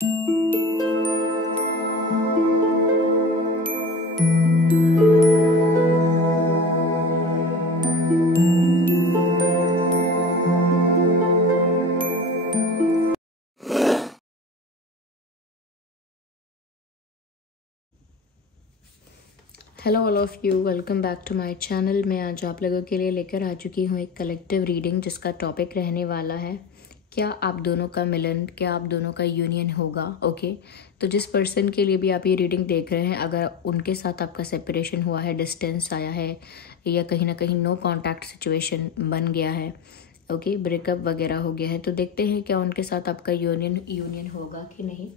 Hello all of you, welcome back to my channel. मैं आज आप लोगों के लिए लेकर आ चुकी हूँ एक कलेक्टिव रीडिंग जिसका टॉपिक रहने वाला है क्या आप दोनों का मिलन, क्या आप दोनों का यूनियन होगा। ओके, तो जिस पर्सन के लिए भी आप ये रीडिंग देख रहे हैं, अगर उनके साथ आपका सेपरेशन हुआ है, डिस्टेंस आया है या कहीं ना कहीं नो कॉन्टैक्ट सिचुएशन बन गया है, ओके, ब्रेकअप वगैरह हो गया है, तो देखते हैं क्या उनके साथ आपका यूनियन होगा कि नहीं।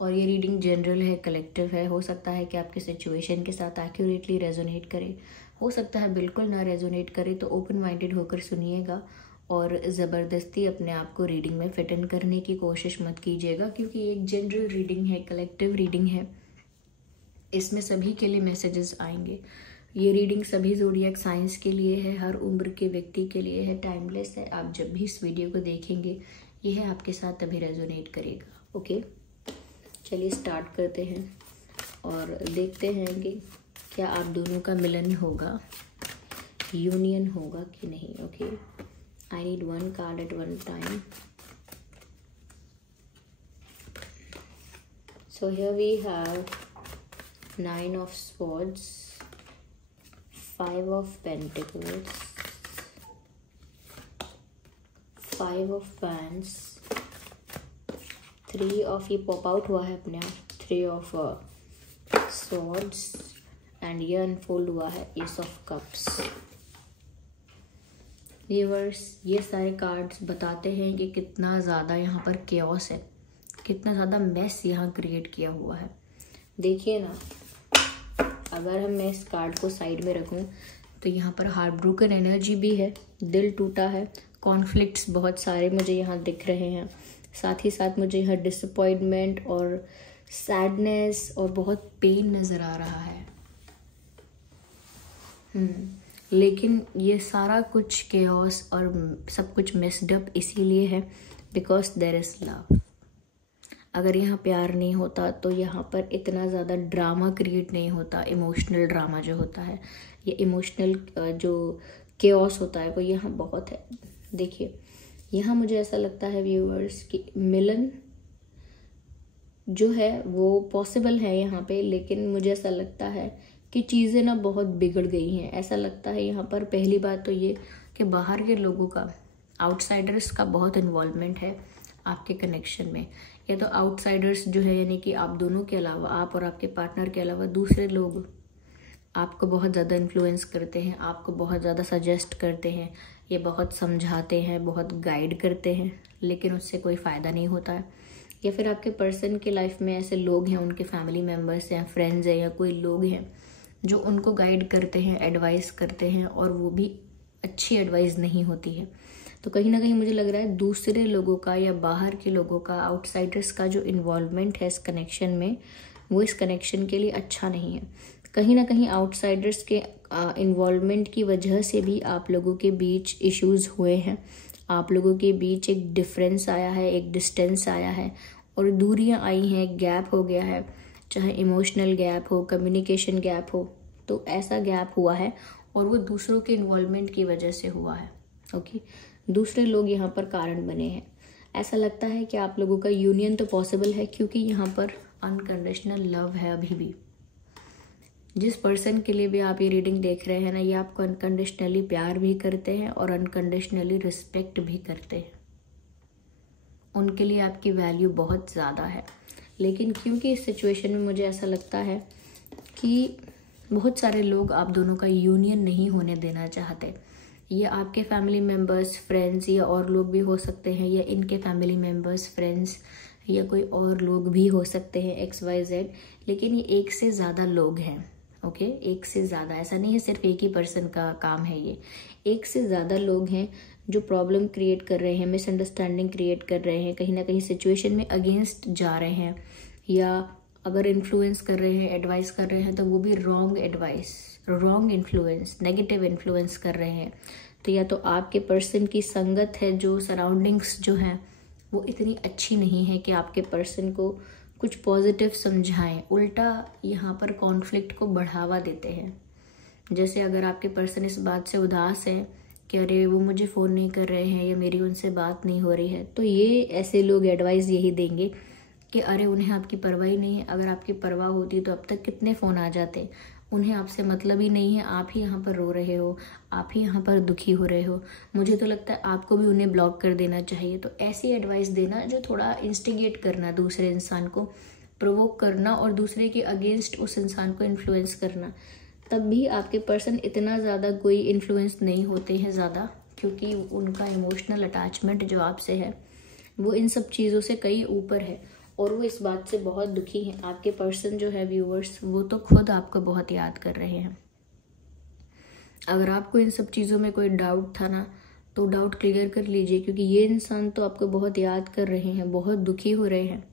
और ये रीडिंग जनरल है, कलेक्टिव है। हो सकता है कि आपके सिचुएशन के साथ एक्यूरेटली रेजोनेट करे, हो सकता है बिल्कुल ना रेजोनेट करे, तो ओपन माइंडेड होकर सुनिएगा और ज़बरदस्ती अपने आप को रीडिंग में फिट इन करने की कोशिश मत कीजिएगा, क्योंकि एक जनरल रीडिंग है, कलेक्टिव रीडिंग है। इसमें सभी के लिए मैसेजेस आएंगे। ये रीडिंग सभी ज़ोडिएक साइंस के लिए है, हर उम्र के व्यक्ति के लिए है, टाइमलेस है। आप जब भी इस वीडियो को देखेंगे यह आपके साथ तभी रेजोनेट करेगा। ओके, चलिए स्टार्ट करते हैं और देखते हैं कि क्या आप दोनों का मिलन होगा, यूनियन होगा कि नहीं। Okay, I need one card at one time. So here we have 9 of Swords, 5 of Pentacles, 5 of Wands, 3 of, ये पॉप आउट हुआ है अपने आप, 3 of Swords, एंड ये अनफोल्ड हुआ है Ace of Cups। व्यूअर्स, ये सारे कार्ड्स बताते हैं कि कितना ज़्यादा यहाँ पर केओस है, कितना ज़्यादा मेस यहाँ क्रिएट किया हुआ है। देखिए ना, अगर हम मैं इस कार्ड को साइड में रखूं तो यहाँ पर हार्ट ब्रोकन एनर्जी भी है, दिल टूटा है, कॉन्फ्लिक्ट्स बहुत सारे मुझे यहाँ दिख रहे हैं। साथ ही साथ मुझे यहाँ डिसअपॉइंटमेंट और सैडनेस और बहुत पेन नज़र आ रहा है। लेकिन ये सारा कुछ केओस और सब कुछ मिक्स्ड अप इसीलिए है बिकॉज देयर इज लव। अगर यहाँ प्यार नहीं होता तो यहाँ पर इतना ज़्यादा ड्रामा क्रिएट नहीं होता। इमोशनल ड्रामा जो होता है, ये इमोशनल जो केओस होता है वो यहाँ बहुत है। देखिए, यहाँ मुझे ऐसा लगता है व्यूअर्स कि मिलन जो है वो पॉसिबल है यहाँ पे, लेकिन मुझे ऐसा लगता है कि चीज़ें ना बहुत बिगड़ गई हैं। ऐसा लगता है यहाँ पर पहली बात तो ये कि बाहर के लोगों का, आउटसाइडर्स का बहुत इन्वॉल्वमेंट है आपके कनेक्शन में। या तो आउटसाइडर्स जो है, यानी कि आप दोनों के अलावा, आप और आपके पार्टनर के अलावा दूसरे लोग आपको बहुत ज़्यादा इन्फ्लुएंस करते हैं, आपको बहुत ज़्यादा सजेस्ट करते हैं, ये बहुत समझाते हैं, बहुत गाइड करते हैं, लेकिन उससे कोई फ़ायदा नहीं होता है। या फिर आपके पर्सन के लाइफ में ऐसे लोग हैं, उनके फैमिली मेम्बर्स हैं, फ्रेंड्स हैं, या कोई लोग हैं जो उनको गाइड करते हैं, एडवाइस करते हैं, और वो भी अच्छी एडवाइस नहीं होती है। तो कहीं ना कहीं मुझे लग रहा है दूसरे लोगों का या बाहर के लोगों का, आउटसाइडर्स का जो इन्वॉल्वमेंट है इस कनेक्शन में, वो इस कनेक्शन के लिए अच्छा नहीं है। कहीं ना कहीं आउटसाइडर्स के इन्वॉल्वमेंट की वजह से भी आप लोगों के बीच इश्यूज हुए हैं, आप लोगों के बीच एक डिफरेंस आया है, एक डिस्टेंस आया है और दूरियां आई हैं, गैप हो गया है, चाहे इमोशनल गैप हो, कम्युनिकेशन गैप हो, तो ऐसा गैप हुआ है और वो दूसरों के इन्वॉल्वमेंट की वजह से हुआ है। ओके, दूसरे लोग यहाँ पर कारण बने हैं। ऐसा लगता है कि आप लोगों का यूनियन तो पॉसिबल है, क्योंकि यहाँ पर अनकंडीशनल लव है अभी भी। जिस पर्सन के लिए भी आप ये रीडिंग देख रहे हैं ना, ये आपको अनकंडीशनली प्यार भी करते हैं और अनकंडीशनली रिस्पेक्ट भी करते हैं। उनके लिए आपकी वैल्यू बहुत ज़्यादा है। लेकिन क्योंकि इस सिचुएशन में मुझे ऐसा लगता है कि बहुत सारे लोग आप दोनों का यूनियन नहीं होने देना चाहते। ये आपके फैमिली मेम्बर्स, फ्रेंड्स या और लोग भी हो सकते हैं, या इनके फैमिली मेम्बर्स, फ्रेंड्स या कोई और लोग भी हो सकते हैं, XYZ। लेकिन ये एक से ज़्यादा लोग हैं। ओके, एक से ज़्यादा, ऐसा नहीं है सिर्फ एक ही पर्सन का काम है ये। एक से ज़्यादा लोग हैं जो प्रॉब्लम क्रिएट कर रहे हैं, मिसअंडरस्टैंडिंग क्रिएट कर रहे हैं, कहीं ना कहीं सिचुएशन में अगेंस्ट जा रहे हैं, या अगर इन्फ्लुएंस कर रहे हैं, एडवाइस कर रहे हैं, तो वो भी wrong advice, wrong influence, negative influence कर रहे हैं। तो या तो आपके पर्सन की संगत है, जो सराउंडिंग्स जो हैं वो इतनी अच्छी नहीं है कि आपके पर्सन को कुछ पॉजिटिव समझाएं, उल्टा यहाँ पर कॉन्फ्लिक्ट को बढ़ावा देते हैं। जैसे अगर आपके पर्सन इस बात से उदास है कि अरे वो मुझे फ़ोन नहीं कर रहे हैं या मेरी उनसे बात नहीं हो रही है, तो ये ऐसे लोग एडवाइस यही देंगे कि अरे उन्हें आपकी परवाह ही नहीं है। अगर आपकी परवाह होती तो अब तक कितने फ़ोन आ जाते। उन्हें आपसे मतलब ही नहीं है, आप ही यहाँ पर रो रहे हो, आप ही यहाँ पर दुखी हो रहे हो। मुझे तो लगता है आपको भी उन्हें ब्लॉक कर देना चाहिए। तो ऐसी एडवाइस देना जो थोड़ा इंस्टिगेट करना, दूसरे इंसान को प्रोवोक करना और दूसरे के अगेंस्ट उस इंसान को इन्फ्लुएंस करना, तब भी आपके पर्सन इतना ज़्यादा कोई इन्फ्लुएंस नहीं होते हैं ज़्यादा, क्योंकि उनका इमोशनल अटैचमेंट जो आपसे है वो इन सब चीज़ों से कई ऊपर है और वो इस बात से बहुत दुखी हैं। आपके पर्सन जो है व्यूअर्स, वो तो खुद आपको बहुत याद कर रहे हैं। अगर आपको इन सब चीज़ों में कोई डाउट था ना, तो डाउट क्लियर कर लीजिए, क्योंकि ये इंसान तो आपको बहुत याद कर रहे हैं, बहुत दुखी हो रहे हैं।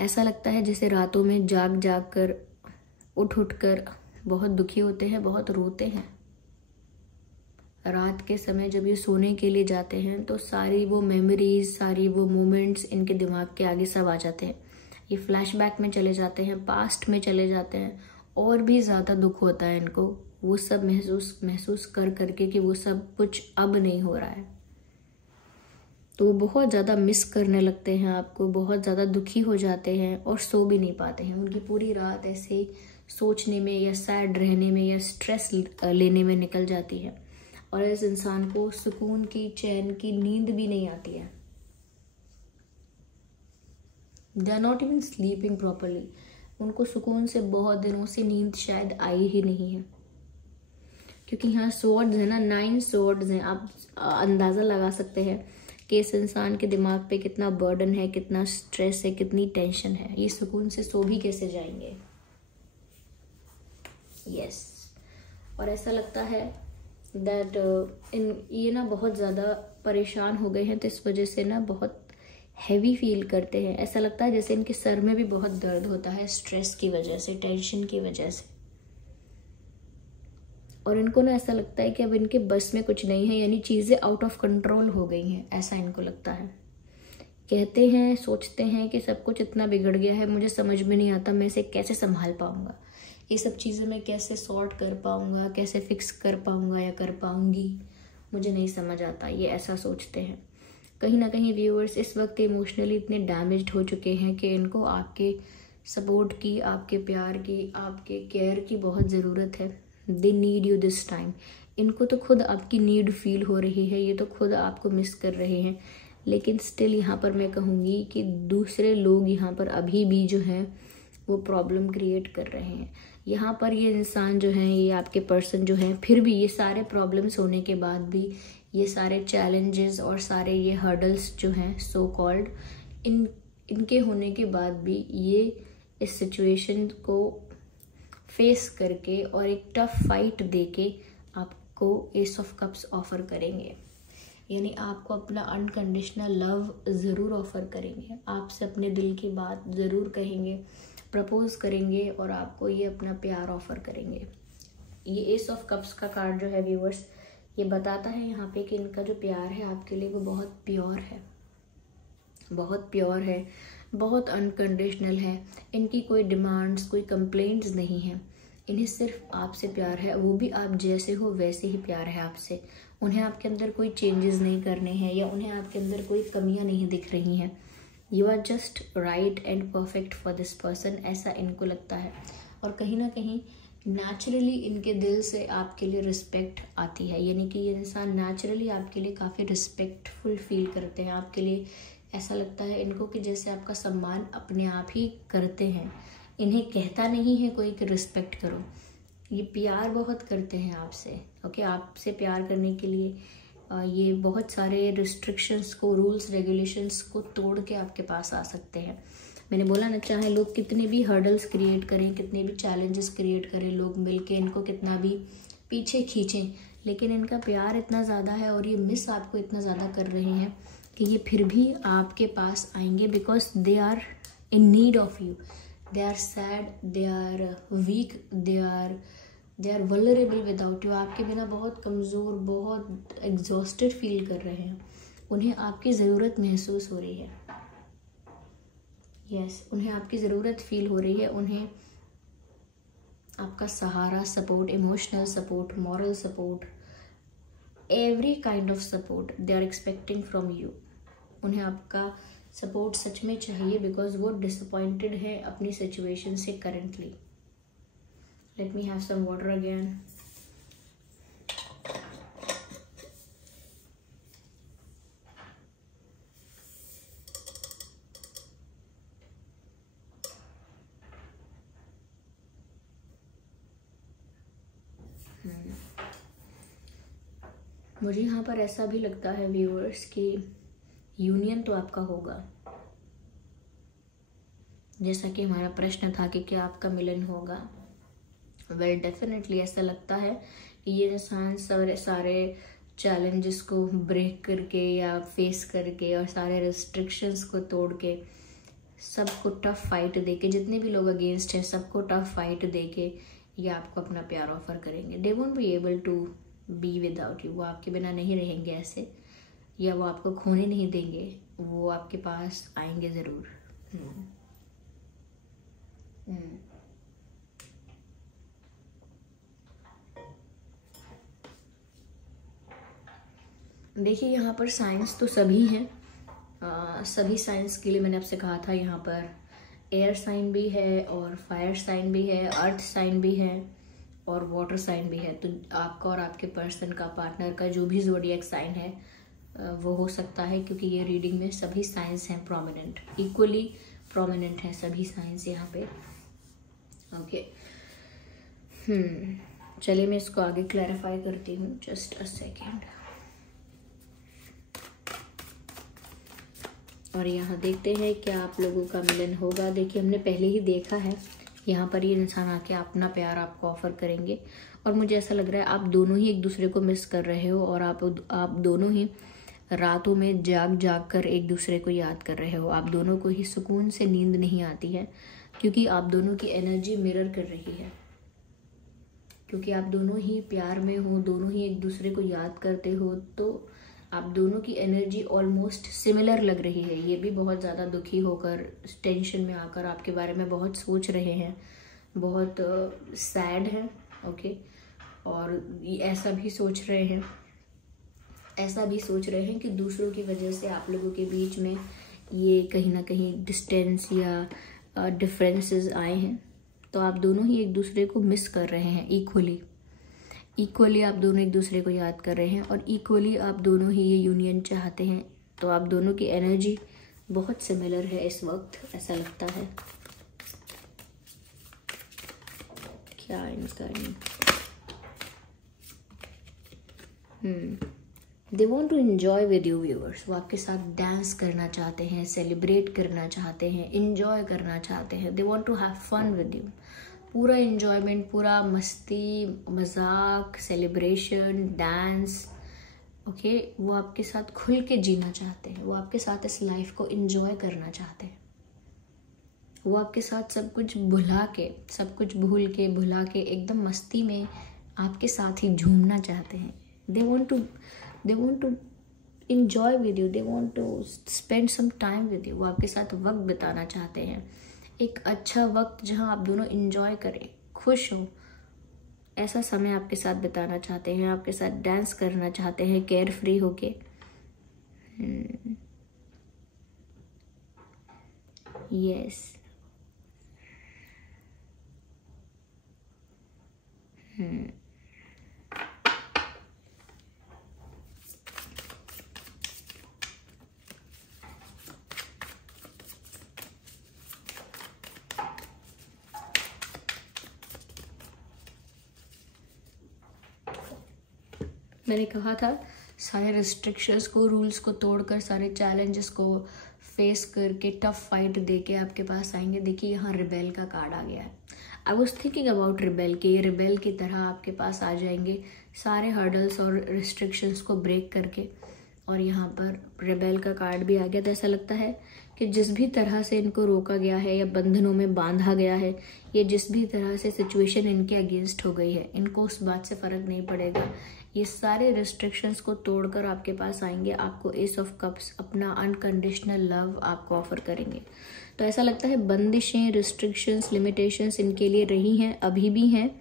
ऐसा लगता है जैसे रातों में जाग जाग कर, उठ उठ कर बहुत दुखी होते हैं, बहुत रोते हैं। रात के समय जब ये सोने के लिए जाते हैं तो सारी वो मेमोरीज, सारी वो मोमेंट्स इनके दिमाग के आगे सब आ जाते हैं। ये फ्लैशबैक में चले जाते हैं, पास्ट में चले जाते हैं, और भी ज़्यादा दुख होता है इनको वो सब महसूस कर करके कि वो सब कुछ अब नहीं हो रहा है। तो वो बहुत ज़्यादा मिस करने लगते हैं आपको, बहुत ज़्यादा दुखी हो जाते हैं और सो भी नहीं पाते हैं। उनकी पूरी रात ऐसे सोचने में या सैड रहने में या स्ट्रेस लेने में निकल जाती है और इस इंसान को सुकून की, चैन की नींद भी नहीं आती है। They are not even sleeping properly. उनको सुकून से बहुत दिनों से नींद शायद आई ही नहीं है, क्योंकि यहाँ स्वॉर्ड्स है ना, 9 स्वॉर्ड्स हैं। आप अंदाज़ा लगा सकते हैं कि इस इंसान के दिमाग पे कितना बर्डन है, कितना स्ट्रेस है, कितनी टेंशन है। ये सुकून से सो भी कैसे जाएंगे। यस और ऐसा लगता है दैट ये ना बहुत ज़्यादा परेशान हो गए हैं, तो इस वजह से ना बहुत हैवी फील करते हैं। ऐसा लगता है जैसे इनके सर में भी बहुत दर्द होता है स्ट्रेस की वजह से, टेंशन की वजह से। और इनको ना ऐसा लगता है कि अब इनके बस में कुछ नहीं है, यानी चीज़ें आउट ऑफ कंट्रोल हो गई हैं, ऐसा इनको लगता है। कहते हैं, सोचते हैं कि सब कुछ इतना बिगड़ गया है, मुझे समझ में नहीं आता मैं इसे कैसे संभाल पाऊंगा, ये सब चीज़ें मैं कैसे सॉर्ट कर पाऊंगा, कैसे फिक्स कर पाऊंगा या कर पाऊंगी, मुझे नहीं समझ आता। ये ऐसा सोचते हैं। कहीं ना कहीं व्यूअर्स इस वक्त इमोशनली इतने डैमेज्ड हो चुके हैं कि इनको आपके सपोर्ट की, आपके प्यार की, आपके केयर की बहुत ज़रूरत है। They need you this time. इनको तो खुद आपकी नीड फील हो रही है, ये तो खुद आपको मिस कर रहे हैं। लेकिन स्टिल यहाँ पर मैं कहूँगी कि दूसरे लोग यहाँ पर अभी भी जो हैं वो प्रॉब्लम क्रिएट कर रहे हैं। यहाँ पर ये इंसान जो है, ये आपके पर्सन जो है, फिर भी ये सारे प्रॉब्लम्स होने के बाद भी, ये सारे चैलेंजेस और सारे ये हर्डल्स जो हैं सो कॉल्ड, इनके होने के बाद भी ये इस सिचुएशन को फेस करके और एक टफ फाइट देके आपको एस ऑफ कप्स ऑफर करेंगे। यानी आपको अपना अनकंडीशनल लव ज़रूर ऑफर करेंगे, आपसे अपने दिल की बात ज़रूर कहेंगे, प्रपोज करेंगे और आपको ये अपना प्यार ऑफर करेंगे। ये एस ऑफ कप्स का कार्ड जो है व्यूअर्स, ये बताता है यहाँ पे कि इनका जो प्यार है आपके लिए वो बहुत प्योर है, बहुत प्योर है, बहुत अनकंडीशनल है। इनकी कोई डिमांड्स, कोई कंप्लेंट्स नहीं है। इन्हें सिर्फ आपसे प्यार है, वो भी आप जैसे हो वैसे ही प्यार है आपसे। उन्हें आपके अंदर कोई चेंजेस नहीं करने हैं या उन्हें आपके अंदर कोई कमियां नहीं दिख रही हैं। You are just right and perfect for this person, ऐसा इनको लगता है। और कहीं ना कहीं नेचुरली इनके दिल से आपके लिए रिस्पेक्ट आती है, यानी कि ये इंसान नेचुरली आपके लिए काफ़ी रिस्पेक्टफुल फील करते हैं। आपके लिए ऐसा लगता है इनको कि जैसे आपका सम्मान अपने आप ही करते हैं। इन्हें कहता नहीं है कोई कि रिस्पेक्ट करो, ये प्यार बहुत करते हैं आपसे। ओके, आपसे प्यार करने के लिए ये बहुत सारे रिस्ट्रिक्शंस को, रूल्स रेगुलेशंस को तोड़ के आपके पास आ सकते हैं। मैंने बोला ना, चाहे लोग कितने भी हर्डल्स क्रिएट करें, कितने भी चैलेंजेस क्रिएट करें, लोग मिलके इनको कितना भी पीछे खींचें, लेकिन इनका प्यार इतना ज़्यादा है और ये मिस आपको इतना ज़्यादा कर रहे हैं कि ये फिर भी आपके पास आएंगे, because they are in need of you. They are sad, they are weak, they are vulnerable without you. आपके बिना बहुत कमज़ोर, बहुत एग्जॉस्टेड फील कर रहे हैं। उन्हें आपकी ज़रूरत महसूस हो रही है। यस, उन्हें आपकी ज़रूरत फील हो रही है। उन्हें आपका सहारा, support, emotional support, moral support, every kind of support they are expecting from you. उन्हें आपका सपोर्ट सच में चाहिए बिकॉज वो डिसअपॉइंटेड है अपनी सिचुएशन से currently. Let me have some water again. मुझे यहाँ पर ऐसा भी लगता है व्यूअर्स कि यूनियन तो आपका होगा। जैसा कि हमारा प्रश्न था कि क्या आपका मिलन होगा, वेल डेफिनेटली ऐसा लगता है कि ये इंसान सारे चैलेंजेस को ब्रेक करके या फेस करके और सारे रिस्ट्रिक्शंस को तोड़ के, सबको टफ फाइट देके, जितने भी लोग अगेंस्ट हैं सबको टफ फाइट देके ये आपको अपना प्यार ऑफर करेंगे। They won't be able to be without you. वो आपके बिना नहीं रहेंगे ऐसे, या वो आपको खोने नहीं देंगे, वो आपके पास आएंगे ज़रूर। देखिए यहाँ पर साइंस तो सभी हैं, सभी साइंस के लिए मैंने आपसे कहा था यहाँ पर एयर साइन भी है और फायर साइन भी है, अर्थ साइन भी है और वाटर साइन भी है। तो आपका और आपके पर्सन का, पार्टनर का जो भी ज़ोडिएक साइन है वो हो सकता है, क्योंकि ये रीडिंग में सभी साइंस हैं प्रोमिनेंट, इक्वली प्रोमिनेंट हैं सभी साइंस यहाँ पे। ओके, चलिए मैं इसको आगे क्लैरिफाई करती हूँ। Just a second. और यहाँ देखते हैं क्या आप लोगों का मिलन होगा। देखिए हमने पहले ही देखा है, यहाँ पर ये इंसान आके अपना प्यार आपको ऑफर करेंगे और मुझे ऐसा लग रहा है आप दोनों ही एक दूसरे को मिस कर रहे हो और आप दोनों ही रातों में जाग जाग कर एक दूसरे को याद कर रहे हो। आप दोनों को ही सुकून से नींद नहीं आती है, क्योंकि आप दोनों की एनर्जी मिरर कर रही है, क्योंकि आप दोनों ही प्यार में हो, दोनों ही एक दूसरे को याद करते हो, तो आप दोनों की एनर्जी ऑलमोस्ट सिमिलर लग रही है। ये भी बहुत ज़्यादा दुखी होकर, टेंशन में आकर आपके बारे में बहुत सोच रहे हैं, बहुत सैड हैं। ओके, और ऐसा भी सोच रहे हैं कि दूसरों की वजह से आप लोगों के बीच में ये कहीं ना कहीं डिस्टेंस या डिफरेंसेस आए हैं। तो आप दोनों ही एक दूसरे को मिस कर रहे हैं इक्वली आप दोनों एक दूसरे को याद कर रहे हैं और इक्वली आप दोनों ही ये यूनियन चाहते हैं। तो आप दोनों की एनर्जी बहुत सिमिलर है इस वक्त, ऐसा लगता है। क्या इनका they want to enjoy with you viewers. वो आपके साथ डांस करना चाहते हैं, सेलिब्रेट करना चाहते हैं, इंजॉय करना चाहते हैं। They want to have fun with you. पूरा एंजॉयमेंट, पूरा मस्ती, मजाक, सेलिब्रेशन, डांस। ओके, वो आपके साथ खुल के जीना चाहते हैं। वो आपके साथ इस लाइफ को एंजॉय करना चाहते हैं। वो आपके साथ सब कुछ भुला के एकदम मस्ती में आपके साथ ही झूमना चाहते हैं। They want to enjoy with you, they want to spend some time with you। वो आपके साथ वक्त बिताना चाहते हैं, एक अच्छा वक्त जहाँ आप दोनों enjoy करें, खुश हो, ऐसा समय आपके साथ बिताना चाहते हैं। आपके साथ डांस करना चाहते हैं केयर फ्री होके। यस, मैंने कहा था सारे रिस्ट्रिक्शंस को, रूल्स को तोड़कर, सारे चैलेंजेस को फेस करके, टफ फाइट देके आपके पास आएंगे। देखिए यहाँ रिबेल का कार्ड आ गया है। I was thinking about rebel के, ये रिबेल की तरह आपके पास आ जाएंगे सारे हर्डल्स और रिस्ट्रिक्शंस को ब्रेक करके। और यहाँ पर रिबेल का कार्ड भी आ गया। तो ऐसा लगता है कि जिस भी तरह से इनको रोका गया है या बंधनों में बांधा गया है, ये जिस भी तरह से सिचुएशन इनके अगेंस्ट हो गई है, इनको उस बात से फ़र्क नहीं पड़ेगा। ये सारे रिस्ट्रिक्शंस को तोड़कर आपके पास आएंगे, आपको एस ऑफ कप्स अपना अनकंडीशनल लव आपको ऑफर करेंगे। तो ऐसा लगता है बंदिशें, रिस्ट्रिक्शंस, लिमिटेशंस इनके लिए रही हैं, अभी भी हैं,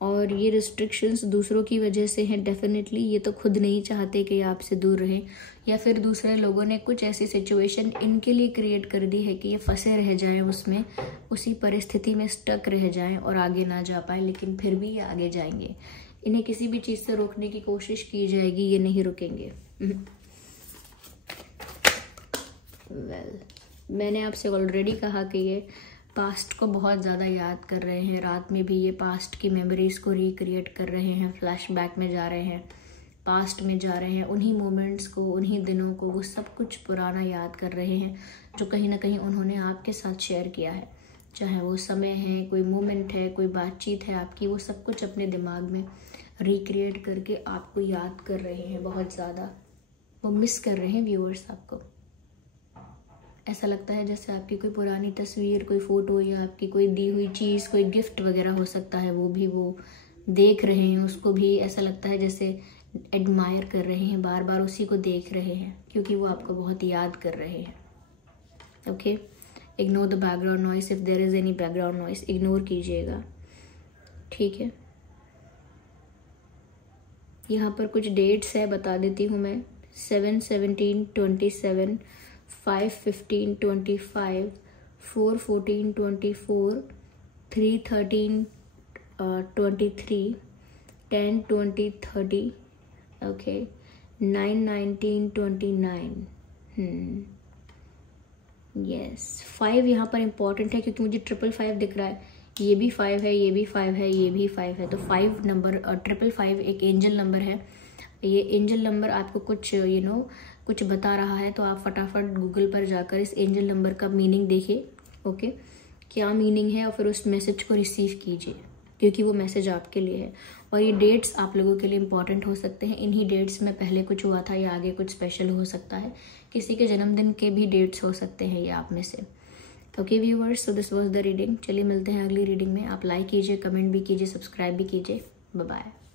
और ये रिस्ट्रिक्शंस दूसरों की वजह से हैं डेफिनेटली। ये तो खुद नहीं चाहते कि आपसे दूर रहें, या फिर दूसरे लोगों ने कुछ ऐसी सिचुएशन इनके लिए क्रिएट कर दी है कि ये फंसे रह जाएं उसमें, उसी परिस्थिति में स्टक रह जाएं और आगे ना जा पाएं, लेकिन फिर भी ये आगे जाएंगे। इन्हें किसी भी चीज़ से रोकने की कोशिश की जाएगी, ये नहीं रुकेंगे। मैंने आपसे ऑलरेडी कहा कि ये पास्ट को बहुत ज़्यादा याद कर रहे हैं, रात में भी ये पास्ट की मेमोरीज़ को रिक्रिएट कर रहे हैं, फ्लैशबैक में जा रहे हैं, पास्ट में जा रहे हैं, उन्हीं मोमेंट्स को, उन्हीं दिनों को, वो सब कुछ पुराना याद कर रहे हैं जो कहीं ना कहीं उन्होंने आपके साथ शेयर किया है। चाहे वो समय है, कोई मोमेंट है, कोई बातचीत है आपकी, वो सब कुछ अपने दिमाग में रिक्रिएट करके आपको याद कर रहे हैं बहुत ज़्यादा। वो मिस कर रहे हैं व्यूअर्स आपको। ऐसा लगता है जैसे आपकी कोई पुरानी तस्वीर, कोई फ़ोटो या आपकी कोई दी हुई चीज़, कोई गिफ्ट वगैरह हो सकता है, वो भी वो देख रहे हैं, उसको भी ऐसा लगता है जैसे एडमायर कर रहे हैं, बार बार उसी को देख रहे हैं, क्योंकि वो आपको बहुत याद कर रहे हैं। Okay, ignore the background noise, if there is any background noise ignore कीजिएगा, ठीक है। यहाँ पर कुछ डेट्स है, बता देती हूँ मैं। 7/17/27, 5/15/25, 4/14/24, 3/13/23, 10/20/30, ओके, 9/19/29। यस, 5 यहाँ पर इम्पॉर्टेंट है क्योंकि मुझे 555 दिख रहा है। ये भी 5 है, ये भी 5 है, ये भी 5 है, तो 5 नंबर 555 एक एंजल नंबर है। ये एंजल नंबर आपको कुछ कुछ बता रहा है, तो आप फटाफट गूगल पर जाकर इस एंजल नंबर का मीनिंग देखिए, ओके, क्या मीनिंग है, और फिर उस मैसेज को रिसीव कीजिए, क्योंकि वो मैसेज आपके लिए है। और ये डेट्स आप लोगों के लिए इंपॉर्टेंट हो सकते हैं। इन्हीं डेट्स में पहले कुछ हुआ था या आगे कुछ स्पेशल हो सकता है, किसी के जन्मदिन के भी डेट्स हो सकते हैं ये आप में से। Okay viewers, so this was the reading. चलिए मिलते हैं अगली रीडिंग में। आप लाइक कीजिए, कमेंट भी कीजिए, सब्सक्राइब भी कीजिए। Bye bye.